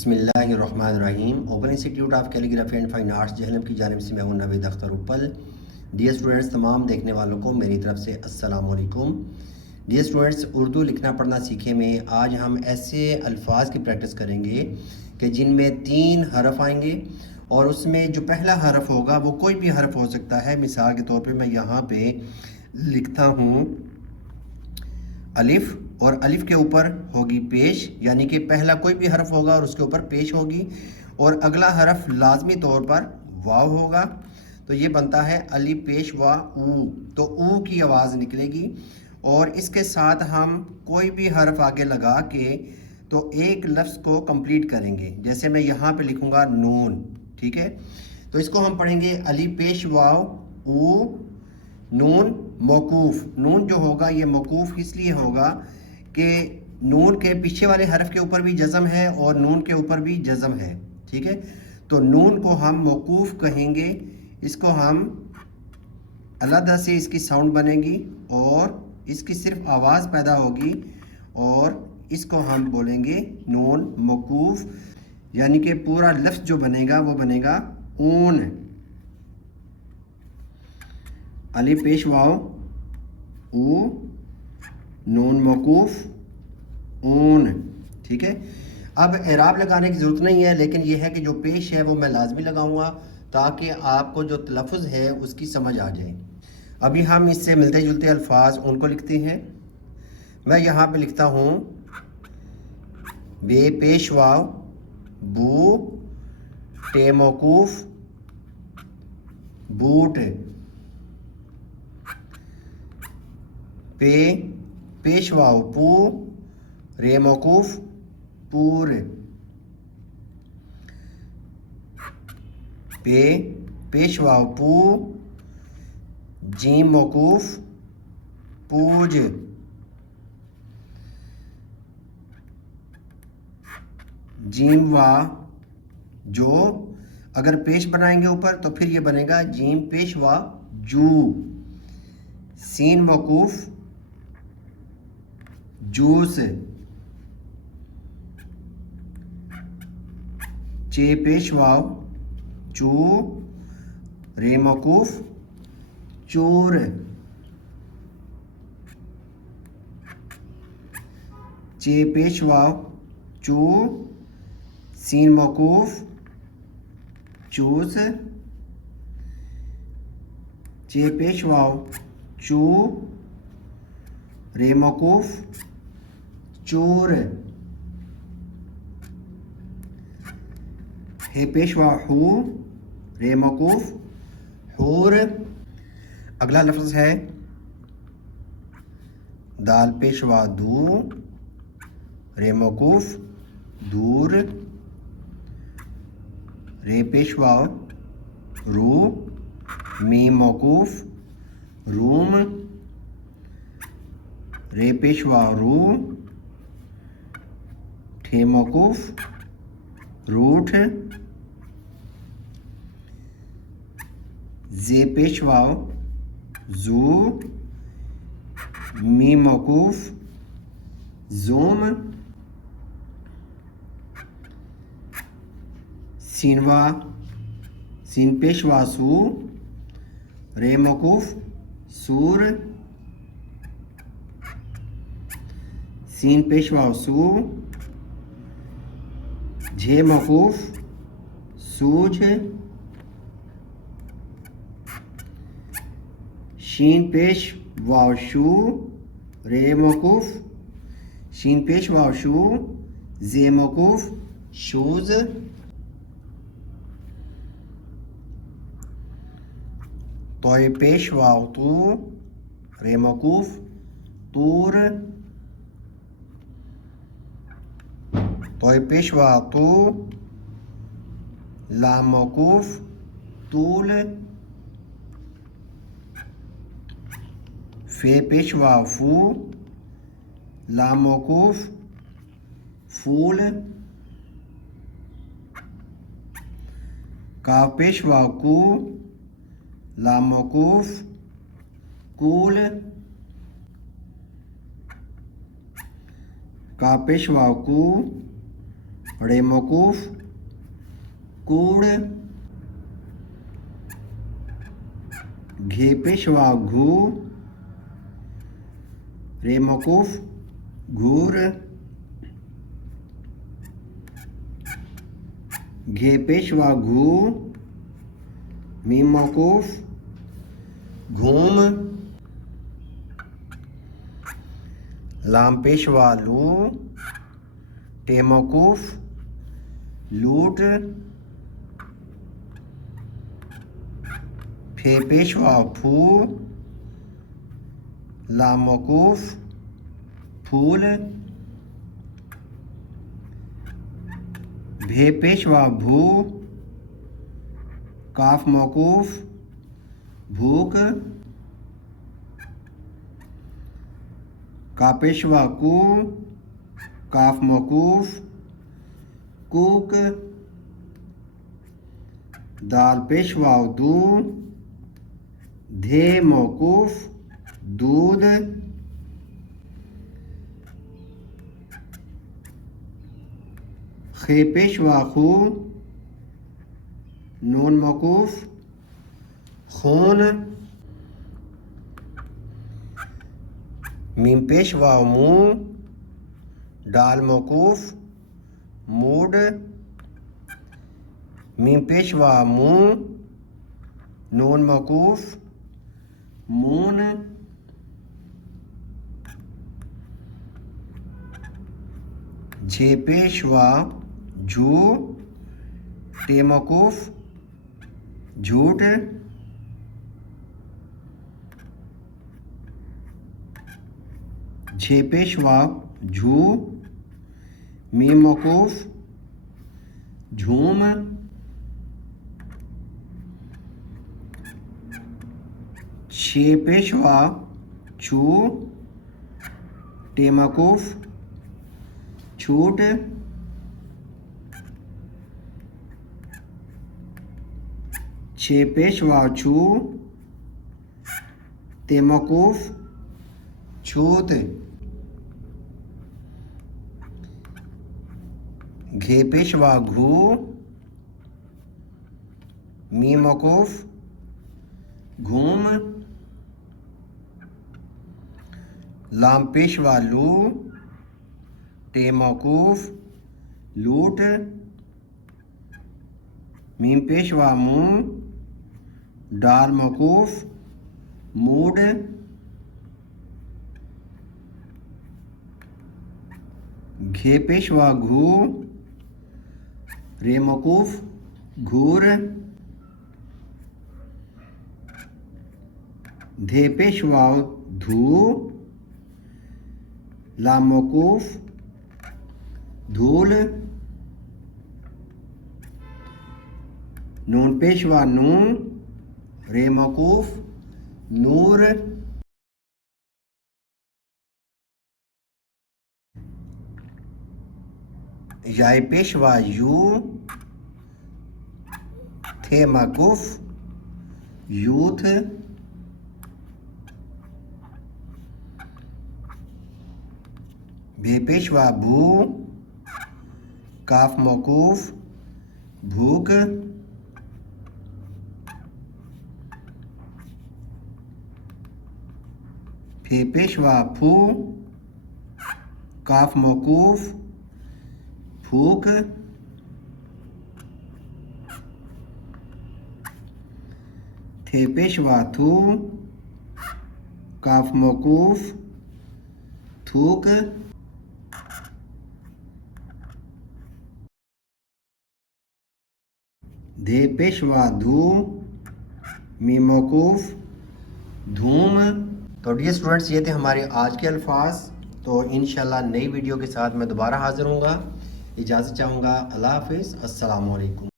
बिस्मिल्लाहिर्रहमानिर्रहीम। Open institute of calligraphy and fine arts Jhelum की जानिब से मैं हूं नावेद अख्तर उपल। डियर स्टूडेंट्स, तमाम देखने वालों को मेरी तरफ से अस्सलाम वालेकुम। डियर स्टूडेंट्स, उर्दू लिखना पढ़ना सीखे में आज हम ऐसे अल्फाज की प्रैक्टिस करेंगे कि जिनमें 3 हरफ आएंगे और उसमें जो पहला हरफ होगा वो कोई भी हरफ हो सकता है। मिसाल के तौर पे मैं यहाँ पे लिखता हूँ अलिफ़, और अलिफ़ के ऊपर होगी पेश, यानी कि पहला कोई भी हरफ होगा और उसके ऊपर पेश होगी, और अगला हरफ लाजमी तौर पर वाव होगा। तो ये बनता है अली पेश वा ऊ, तो ऊ की आवाज़ निकलेगी। और इसके साथ हम कोई भी हरफ आगे लगा के तो एक लफ्ज़ को कंप्लीट करेंगे। जैसे मैं यहाँ पे लिखूँगा नून, ठीक है। तो इसको हम पढ़ेंगे अली पेश वाव ऊ नून मौकूफ़। नून जो होगा ये मौकूफ़ इसलिए होगा कि नून के पीछे वाले हरफ के ऊपर भी जज़म है और नून के ऊपर भी जज़म है, ठीक है। तो नून को हम मौकूफ़ कहेंगे। इसको हम अलग से इसकी साउंड बनेगी और इसकी सिर्फ आवाज़ पैदा होगी, और इसको हम बोलेंगे नून मौकूफ़, यानी कि पूरा लफ्ज़ जो बनेगा वो बनेगा ऊन। अली पेश वाव ऊ नून मौकूफ़ ऊन, ठीक है। अब एराब लगाने की ज़रूरत नहीं है, लेकिन यह है कि जो पेश है वो मैं लाजमी लगाऊंगा ताकि आपको जो तलफ़ुज़ है उसकी समझ आ जाए। अभी हम इससे मिलते जुलते अल्फाज उनको लिखते हैं। मैं यहाँ पे लिखता हूँ बे पेश वाव बू टे मौकूफ़ बूट, पे पेश वाव पू रे मौकूफ़ पूर, पे पेश वाव पू जीम मौकूफ़ पूज, जीम वा जो, अगर पेश बनाएंगे ऊपर तो फिर ये बनेगा जीम पेश वा जू, सीन मौकूफ़ जूस, चे पेश वाव चू रे मौकूफ़ चूर, चे पेश वाव चू सीन मौकूफ़ चूस, चे पेश वाव चू रे मौकूफ़ चूर, हे पेश वाव हू रे मौकूफ़ हूर। अगला लफ्ज़ है दाल पेश वाव दू रे मौकूफ़ दूर, रे पेश वाव रू मीम मौकूफ़ रूम, रे पेश वाव रू ठे मौकूफ़ रूठ, जे पेश वाव जू मीम मौकूफ़ जूम, सीनवा सीन पेश वा सू रे मौकूफ़ सूर, सीन पेश वा सू झे मौकूफ़ सूझ, शीन पेश वाव शू रे मौकूफ़ शीन पेश वाव शू जे मौकूफ़ शूज़, तोय पेश वाव तू रे मौकूफ़ तूर, तोय पेश वाव तू लाम मौकूफ़ तूल, फे पेश वाव फू लाम मौकूफ़ फूल, काफ पेश वाव कू लाम मौकूफ़ कूल, का पेश वाव कू रे मौकूफ कूड़, घे पेशवा घू, रे मौकूफ घूर, घे पेशवा घू, मीम मौकूफ घूम, लाम पेशवा लू, टे मौकूफ लूट, फे पेशवा फू, लाम मौकूफ फूल, भे पेशवा भू, काफ मौकूफ भूख, का पेशवा कू, काफ मौकूफ कूक, दाल पेशवा दू, धे मौकूफ दूध, खे पेशवा खू, नून मौकूफ खून, मीम पेशवा मुँह, डाल मौकूफ मूड, मीम पेशवा मुँह, नून मौकूफ मून, झे पेशवा झू, टे मौकूफ झूठ, झे पेशवा झू, मीम मौकूफ झूम, छे पेशवा छू, टे मौकूफ छूट, छे पेशवा छू, ते मौकूफ छूत, घे पेशवा घू, मी मौकूफ घूम, लाम पेशवा लू, टे मौकूफ लूट, मीम पेशवा मुँह, डाल मौकूफ मूड, घे पेशवा घू, रे मौकूफ घूर, धे पेशवा धू, लाम मौकूफ धूल, नून पेशवा नून, रे मौकूफ नूर, याय पेशवा यू, थे मौकूफ यूथ, भे पेशवा भू, काफ मौकूफ भूख, फे पेशवा फू, काफ मौकूफ फूक, थे पेशवा थू, काफ मौकूफ थूक, धे पेशवा धू, मी मौकूफ धूम। तो डियर स्टूडेंट्स, ये थे हमारे आज के अल्फाज। तो इंशाल्लाह नई वीडियो के साथ मैं दोबारा हाजिर हूँगा। इजाज़त चाहूँगा। अल्लाह हाफिज़, अस्सलामु अलैकुम।